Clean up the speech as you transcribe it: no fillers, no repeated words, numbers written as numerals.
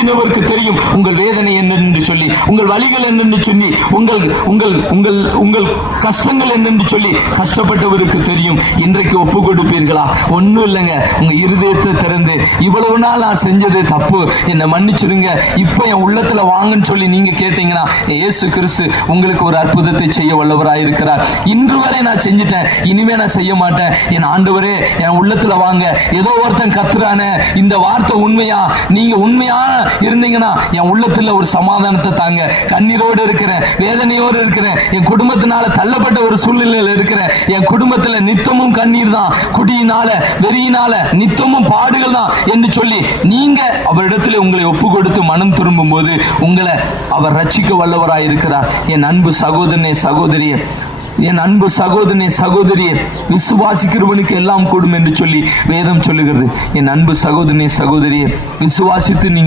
தேடினவருக்கு தெரியும் உங்கள் வேதனை என்னென்று சொல்லி, உங்கள் வலிகள் என்னென்று சொல்லி, உங்கள் உங்கள் உங்கள் உங்கள் கஷ்டங்கள் என்னென்று சொல்லி கஷ்டப்பட்டவருக்கு தெரியும். இன்றைக்கு ஒப்பு கொடுப்பீர்களா? ஒன்றும் இல்லைங்க, உங்க இருதயத்தை திறந்து இவ்வளவு நாள் நான் செஞ்சது தப்பு, என்னை மன்னிச்சிருங்க, இப்ப என் உள்ளத்துல வாங்கன்னு சொல்லி நீங்க கேட்டீங்கன்னா இயேசு கிறிஸ்து உங்களுக்கு ஒரு அற்புதத்தை செய்ய வல்லவராயிருக்கிறார். இன்று வரை நான் செஞ்சுட்டேன், இனிமே நான் செய்ய மாட்டேன், என் ஆண்டவரே என் உள்ளத்துல வாங்க. ஏதோ ஒருத்தன் கத்துறானே, இந்த வார்த்தை உண்மையா? நீங்க உண்மையா இருந்தீங்கன்னா என் உள்ளத்துல ஒரு சமாதானத்தை தாங்க. கண்ணீரோடு இருக்கிறேன், வேதனையோடு இருக்கிறேன், என் குடும்பத்தினால தள்ளப்பட்ட ஒரு சூழ்நிலையில் இருக்கிறேன், என் குடும்பத்துல நித்தமும் கண்ணீர் தான், குடியினால வெறியினால நித்தமும் பாடுகள் தான் என்று சொல்லி நீங்க அவரிடத்துல உங்களை ஒப்பு கொடுத்து மனம் திரும்பும் போது உங்களை அவர் ரட்சிக்க வல்லவராயிருக்கிறார். என் அன்பு சகோதரனே சகோதரியே, என் அன்பு சகோதரனே சகோதரியே, விசுவாசிக்கிறவனுக்கு எல்லாம் கூடும் என்று சொல்லி வேதம் சொல்லுகிறது. என் அன்பு சகோதரனே சகோதரியே, விசுவாசித்து நீங்க